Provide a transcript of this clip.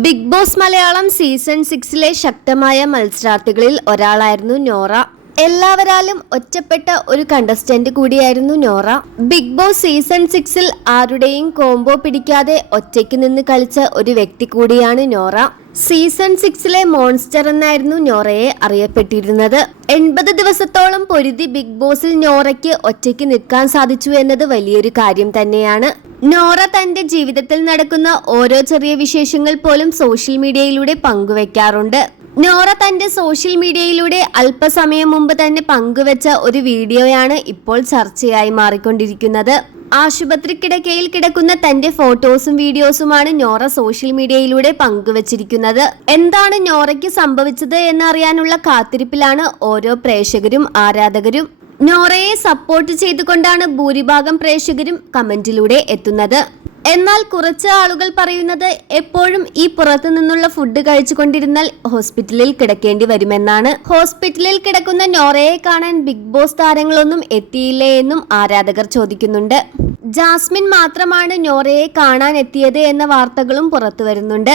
Big boss Malayalam season 6-ലെ ശക്തമായ മത്സരാർത്ഥികളിൽ ഒരാളായിരുന്നു നോറ. എല്ലാവരാലും ഒറ്റപ്പെട്ട ഒരു കണ്ടസ്റ്റന്റ് കൂടിയായിരുന്നു നോറ. ബിഗ് ബോസ് സീസൺ 6-ൽ ആരുടെയും കോംബോ പിടിക്കാതെ ഒറ്റയ്ക്ക് നിന്ന് കളിച്ച ഒരു വ്യക്തി കൂടിയാണ് നോറ. സീസൺ 6-ലെ മോൺസ്റ്റർ എന്നായിരുന്നു നോറയെ അറിയപ്പെട്ടിരുന്നത്. 80 ദിവസത്തോളം പൊരുതി ബിഗ് ബോസിൽ നോറയ്ക്ക് ഒറ്റയ്ക്ക് നിൽക്കാൻ സാധിച്ചു എന്നത് വലിയൊരു കാര്യം തന്നെയാണ്. നോറ തന്റെ ജീവിതത്തിൽ നടക്കുന്ന ഓരോ ചെറിയ വിശേഷങ്ങൾ പോലും സോഷ്യൽ മീഡിയയിലൂടെ പങ്കുവെക്കാറുണ്ട്. നോറ തന്റെ സോഷ്യൽ മീഡിയയിലൂടെ അല്പസമയം മുമ്പ് തന്നെ പങ്കുവെച്ച ഒരു വീഡിയോയാണ് ഇപ്പോൾ ചർച്ചയായി മാറിക്കൊണ്ടിരിക്കുന്നത്. ആശുപത്രി കിടക്കയിൽ കിടക്കുന്ന തന്റെ ഫോട്ടോസും വീഡിയോസുമാണ് നോറ സോഷ്യൽ മീഡിയയിലൂടെ പങ്കുവച്ചിരിക്കുന്നത്. എന്താണ് നോറയ്ക്ക് സംഭവിച്ചത് എന്നറിയാനുള്ള കാത്തിരിപ്പിലാണ് ഓരോ പ്രേക്ഷകരും ആരാധകരും. നോറയെ സപ്പോർട്ട് ചെയ്തുകൊണ്ടാണ് ഭൂരിഭാഗം പ്രേക്ഷകരും കമന്റിലൂടെ എത്തുന്നത്. എന്നാൽ കുറച്ച് ആളുകൾ പറയുന്നത് എപ്പോഴും ഈ പുറത്തു നിന്നുള്ള ഫുഡ് കഴിച്ചുകൊണ്ടിരുന്നാൽ ഹോസ്പിറ്റലിൽ കിടക്കേണ്ടി വരുമെന്നാണ്. ഹോസ്പിറ്റലിൽ കിടക്കുന്ന നോറയെ കാണാൻ ബിഗ് ബോസ് താരങ്ങളൊന്നും എത്തിയില്ലേ എന്നും ആരാധകർ ചോദിക്കുന്നുണ്ട്. ജാസ്മിൻ മാത്രമാണ് നോറയെ കാണാൻ എത്തിയത് എന്ന വാർത്തകളും പുറത്തു വരുന്നുണ്ട്.